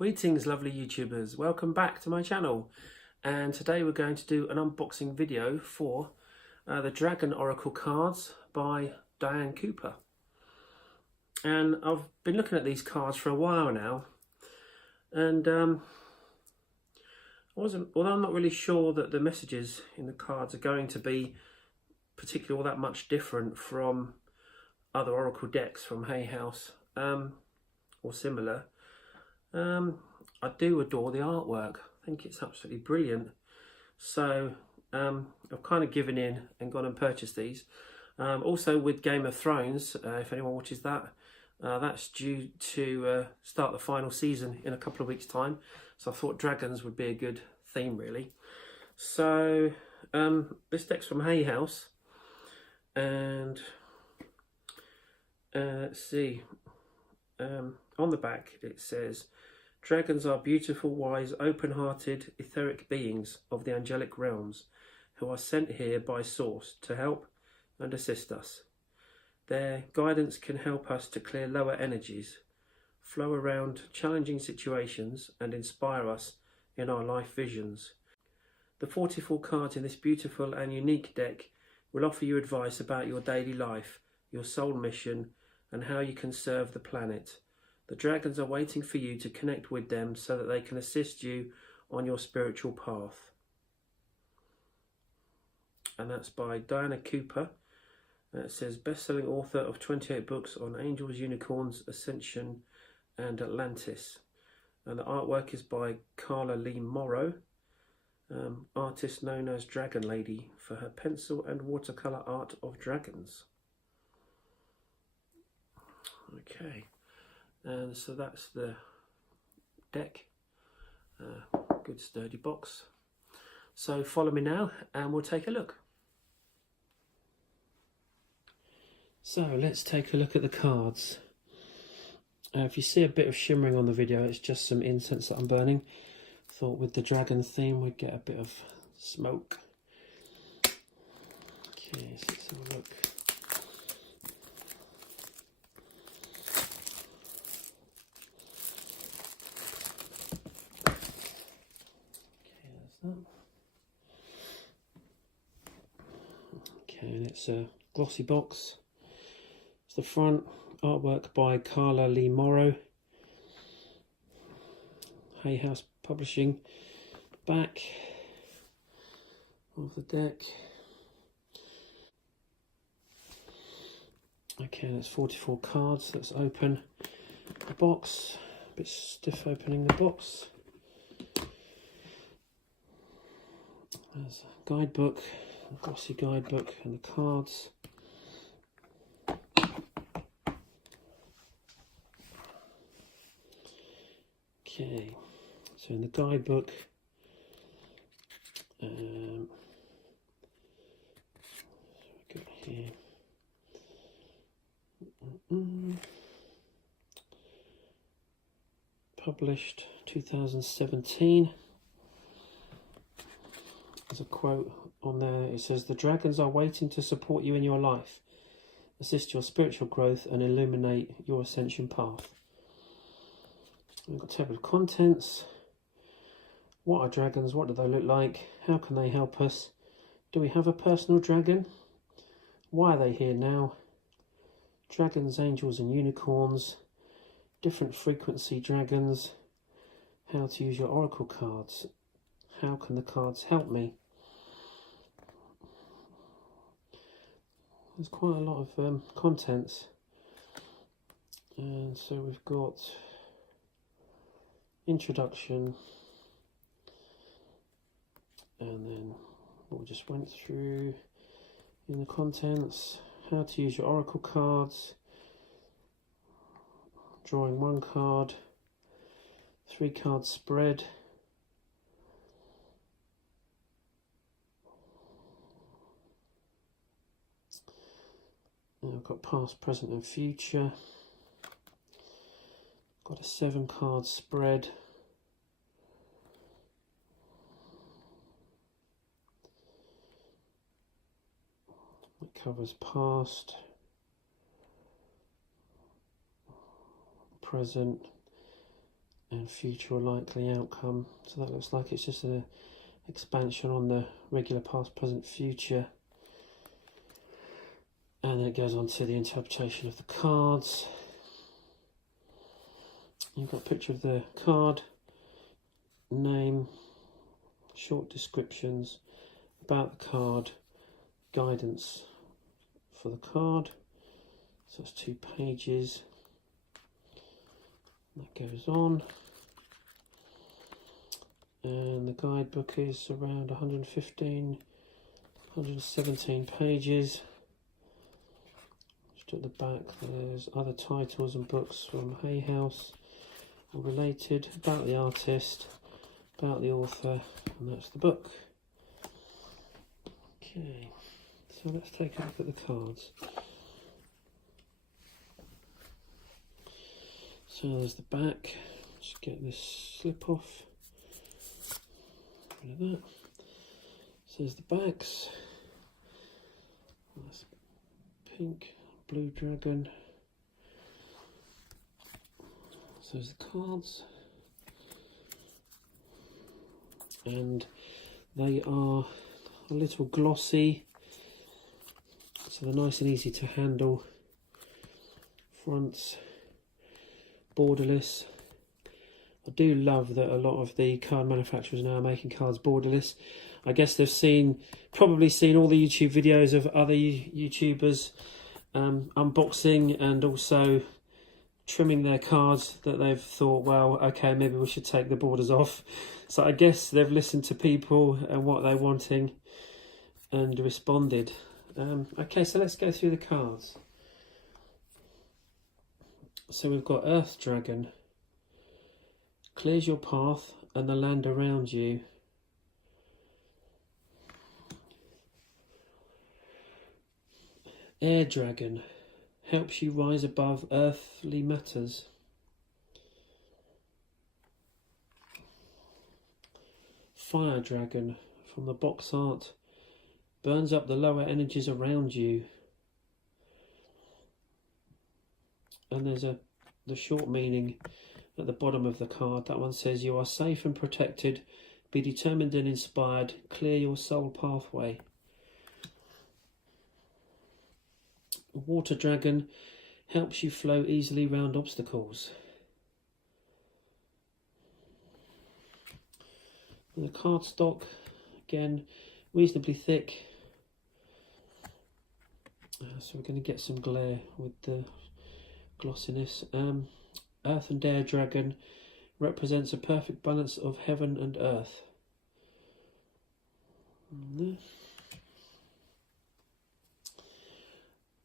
Greetings lovely YouTubers, welcome back to my channel, and today we're going to do an unboxing video for the Dragon Oracle cards by Diane Cooper. And I've been looking at these cards for a while now, and although I'm not really sure that the messages in the cards are going to be particularly all that much different from other Oracle decks from Hay House or similar. I do adore the artwork. I think it's absolutely brilliant. So I've kind of given in and gone and purchased these. Also with Game of Thrones, if anyone watches that, that's due to start the final season in a couple of weeks' time. So I thought dragons would be a good theme, really. So this deck's from Hay House, and let's see. On the back it says, "Dragons are beautiful, wise, open-hearted, etheric beings of the angelic realms who are sent here by Source to help and assist us. Their guidance can help us to clear lower energies, flow around challenging situations, and inspire us in our life visions. The 44 cards in this beautiful and unique deck will offer you advice about your daily life, your soul mission, and how you can serve the planet. The dragons are waiting for you to connect with them so that they can assist you on your spiritual path." And that's by Diane Cooper. It says, best-selling author of 28 books on angels, unicorns, ascension, and Atlantis. And the artwork is by Carla Lee Morrow, artist known as Dragon Lady for her pencil and watercolour art of dragons. Okay. And so that's the deck, good sturdy box. So follow me now and we'll take a look. So let's take a look at the cards. If you see a bit of shimmering on the video, it's just some incense that I'm burning. Thought with the dragon theme we'd get a bit of smoke. Okay, so let's have a look. Okay, and it's a glossy box. It's the front, artwork by Carla Lee Morrow, Hay House Publishing. Back of the deck. Okay, and it's 44 cards. Let's open the box. A bit stiff opening the box. There's a guidebook, a glossy guidebook, and the cards. Okay, so in the guidebook, got here. Published 2017. There's a quote on there. It says, "The dragons are waiting to support you in your life, assist your spiritual growth, and illuminate your ascension path." We've got a table of contents. What are dragons? What do they look like? How can they help us? Do we have a personal dragon? Why are they here now? Dragons, angels, and unicorns. Different frequency dragons. How to use your oracle cards. How can the cards help me? There's quite a lot of contents. And so we've got introduction, and then what we just went through in the contents. How to use your oracle cards. Drawing one card. 3 card spread. I've got past, present and future. Got a 7 card spread. It covers past, present and future or likely outcome. So that looks like it's just an expansion on the regular past, present, future. And then it goes on to the interpretation of the cards. You've got a picture of the card, name, short descriptions about the card, guidance for the card. So that's 2 pages. That goes on. And the guidebook is around 115, 117 pages. Just at the back there's other titles and books from Hay House related, about the artist, about the author, and that's the book. Okay, so let's take a look at the cards. So there's the back. Just get this slip off. Rid of that. So there's the backs. That's pink, blue dragon. So there's the cards. And they are a little glossy. So they're nice and easy to handle. Fronts. Borderless. I do love that a lot of the card manufacturers now are making cards borderless. I guess they've probably seen all the YouTube videos of other YouTubers unboxing and also trimming their cards, that they've thought, well, okay, maybe we should take the borders off. So I guess they've listened to people and what they're wanting and responded. Okay, so let's go through the cards. So we've got Earth Dragon, clears your path and the land around you. Air Dragon, helps you rise above earthly matters. Fire Dragon, from the box art, burns up the lower energies around you. And there's the short meaning at the bottom of the card. That one says, you are safe and protected, be determined and inspired, clear your soul pathway. Water Dragon, helps you flow easily round obstacles. And the cardstock, again, reasonably thick. So we're going to get some glare with the glossiness. Earth and Air Dragon represents a perfect balance of heaven and earth.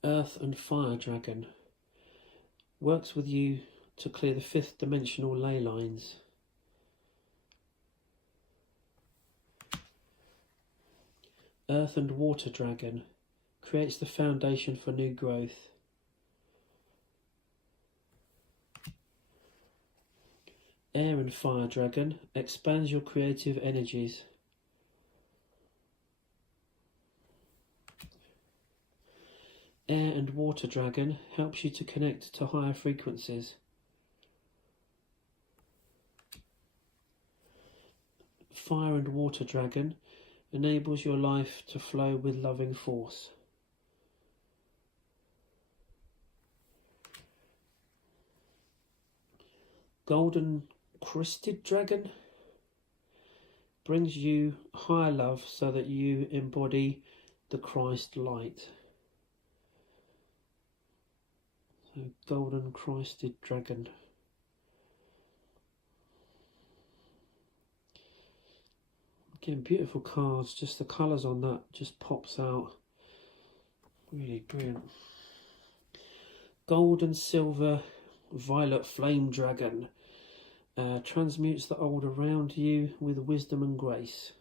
Earth and Fire Dragon works with you to clear the 5th dimensional ley lines. Earth and Water Dragon creates the foundation for new growth. Air and Fire Dragon expands your creative energies. Air and Water Dragon helps you to connect to higher frequencies. Fire and Water Dragon enables your life to flow with loving force. Golden Crested Dragon brings you higher love so that you embody the Christ light. So Golden Crested Dragon. Again, beautiful cards, just the colours on that just pops out. Really brilliant. Gold and Silver Violet Flame Dragon transmutes the old around you with wisdom and grace.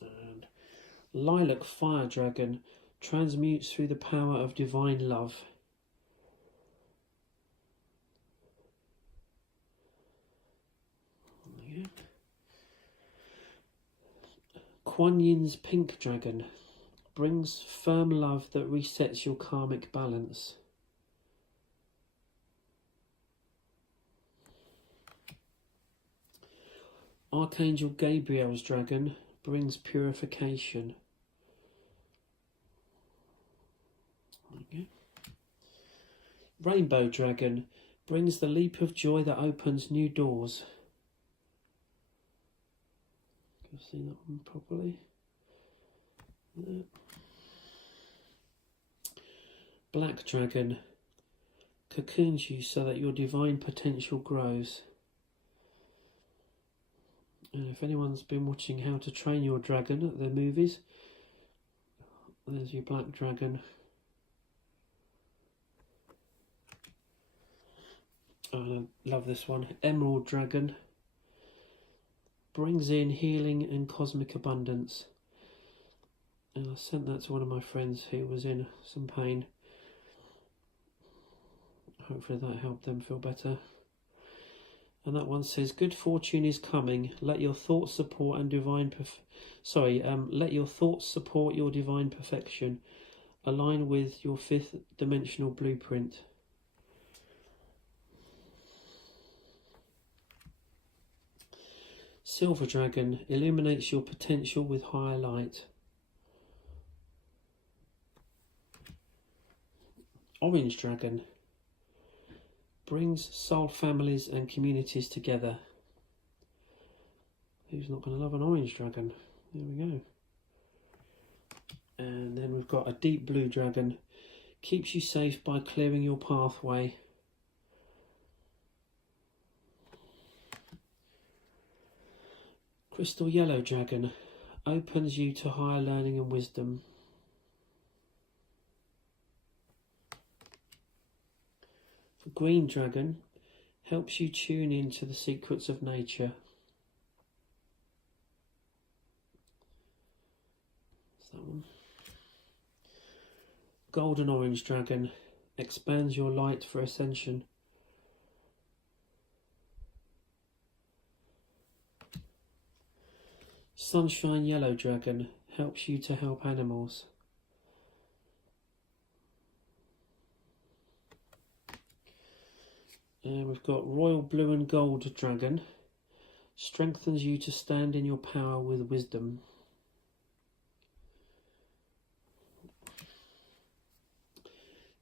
And Lilac Fire Dragon transmutes through the power of divine love. Kuan Yin's Pink Dragon brings firm love that resets your karmic balance. Archangel Gabriel's dragon brings purification. Okay. Rainbow dragon brings the leap of joy that opens new doors. Can you see that one properly? There. Black dragon cocoons you so that your divine potential grows. And if anyone's been watching How to Train Your Dragon at the movies, there's your black dragon. Oh, I love this one. Emerald dragon brings in healing and cosmic abundance. And I sent that to one of my friends who was in some pain. Hopefully that helped them feel better. And that one says, "Good fortune is coming. Let your thoughts support and let your thoughts support your divine perfection. Align with your fifth dimensional blueprint." Silver dragon illuminates your potential with higher light. Orange dragon brings soul families and communities together. Who's not going to love an orange dragon? There we go. And then we've got a deep blue dragon. Keeps you safe by clearing your pathway. Crystal yellow dragon opens you to higher learning and wisdom. The green dragon helps you tune into the secrets of nature. That's that one. Golden orange dragon expands your light for ascension. Sunshine yellow dragon helps you to help animals. And we've got royal blue and gold dragon strengthens you to stand in your power with wisdom.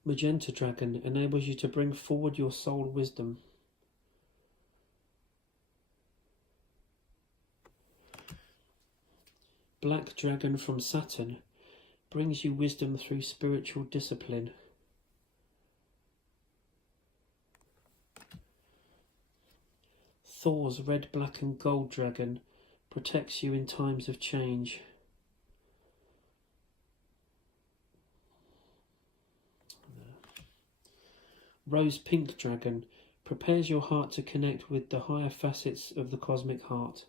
Magenta dragon enables you to bring forward your soul wisdom. Black dragon from Saturn brings you wisdom through spiritual discipline. Thor's red, black and gold dragon protects you in times of change. Rose pink dragon prepares your heart to connect with the higher facets of the cosmic heart.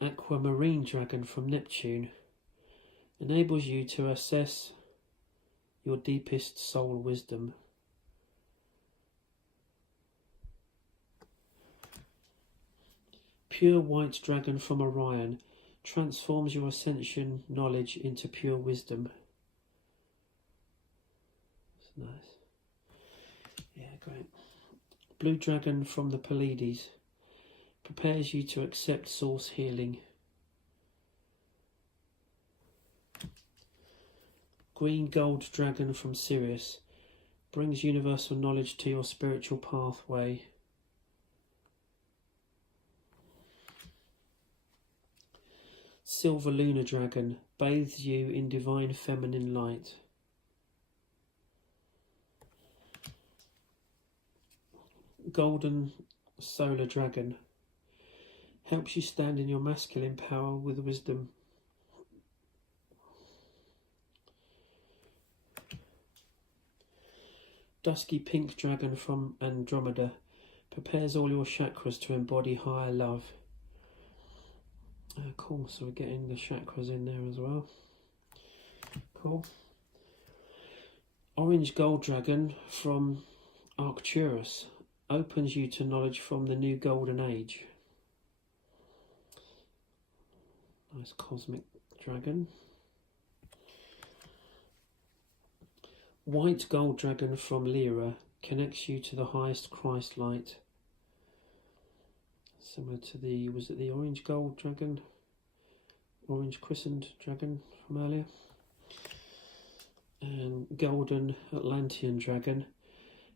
Aquamarine dragon from Neptune enables you to assess your deepest soul wisdom. Pure white dragon from Orion transforms your ascension knowledge into pure wisdom. That's nice. Yeah, great. Blue dragon from the Pleiades prepares you to accept source healing. Green gold dragon from Sirius brings universal knowledge to your spiritual pathway. Silver lunar dragon bathes you in divine feminine light. Golden solar dragon helps you stand in your masculine power with wisdom. Dusky pink dragon from Andromeda prepares all your chakras to embody higher love. Cool, so we're getting the chakras in there as well. Cool. Orange gold dragon from Arcturus opens you to knowledge from the new golden age. Nice cosmic dragon. White gold dragon from Lyra connects you to the highest Christ light. Similar to the, was it the orange gold dragon? Orange christened dragon from earlier. And golden Atlantean dragon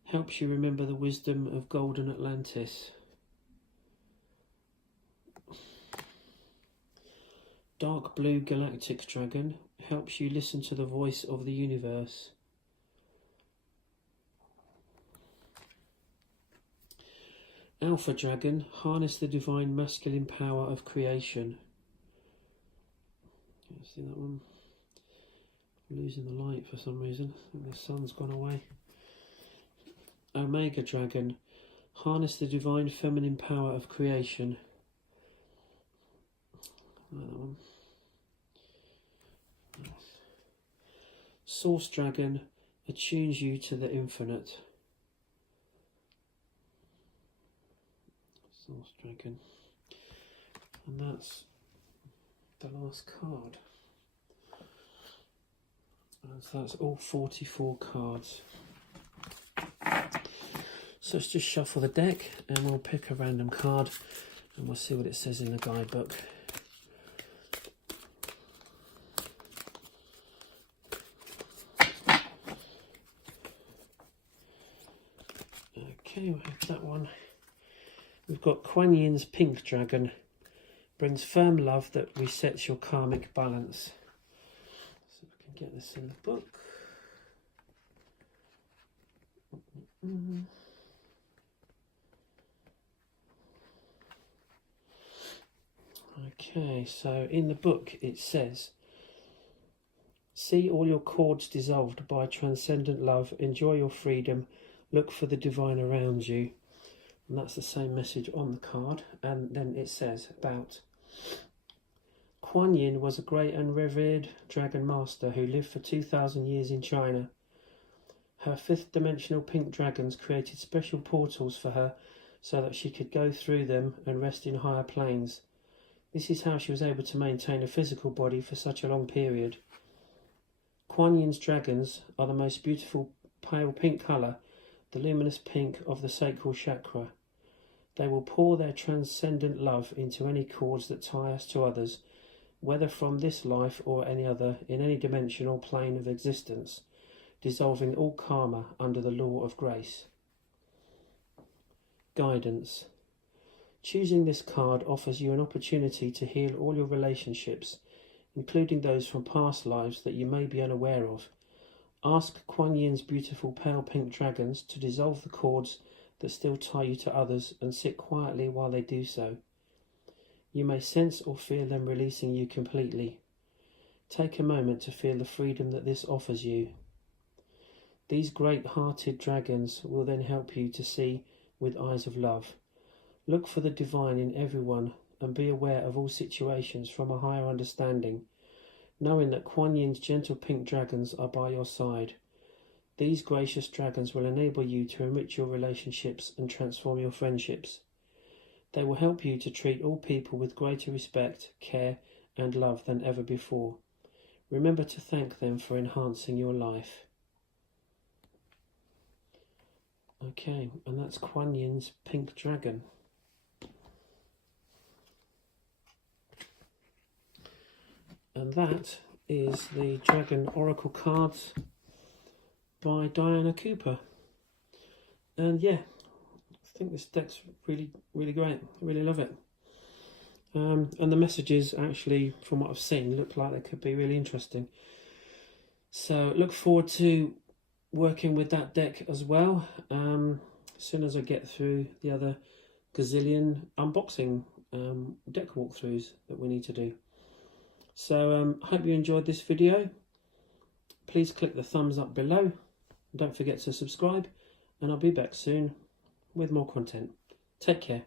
helps you remember the wisdom of golden Atlantis. Dark blue galactic dragon helps you listen to the voice of the universe. Alpha dragon, harness the divine masculine power of creation. See that one? I'm losing the light for some reason. I think the sun's gone away. Omega dragon, harness the divine feminine power of creation. Like that one. Nice. Source dragon attunes you to the infinite. Source dragon. And that's the last card. And so that's all 44 cards. So let's just shuffle the deck and we'll pick a random card and we'll see what it says in the guidebook. Okay, we have that one. We've got Kuan Yin's pink dragon. Brings firm love that resets your karmic balance. So we can get this in the book. Okay, so in the book it says, see all your cords dissolved by transcendent love, enjoy your freedom, look for the divine around you. And that's the same message on the card. And then it says about Kuan Yin was a great and revered dragon master who lived for 2,000 years in China. Her fifth dimensional pink dragons created special portals for her so that she could go through them and rest in higher planes. This is how she was able to maintain a physical body for such a long period. Kuan Yin's dragons are the most beautiful pale pink colour, the luminous pink of the sacral chakra. They will pour their transcendent love into any cords that tie us to others, whether from this life or any other, in any dimension or plane of existence, dissolving all karma under the law of grace. Guidance. Choosing this card offers you an opportunity to heal all your relationships, including those from past lives that you may be unaware of. Ask Kuan Yin's beautiful pale pink dragons to dissolve the cords that still tie you to others and sit quietly while they do so. You may sense or feel them releasing you completely. Take a moment to feel the freedom that this offers you. These great-hearted dragons will then help you to see with eyes of love. Look for the divine in everyone and be aware of all situations from a higher understanding, knowing that Kuan Yin's gentle pink dragons are by your side. These gracious dragons will enable you to enrich your relationships and transform your friendships. They will help you to treat all people with greater respect, care and love than ever before. Remember to thank them for enhancing your life. Okay, and that's Kuan Yin's pink dragon. And that is the Dragon Oracle cards by Diana Cooper. And yeah, I think this deck's really great. I really love it. And the messages actually, from what I've seen, look like they could be really interesting. So look forward to working with that deck as well. As soon as I get through the other gazillion unboxing deck walkthroughs that we need to do. So hope you enjoyed this video. Please click the thumbs up below. Don't forget to subscribe, and I'll be back soon with more content. Take care.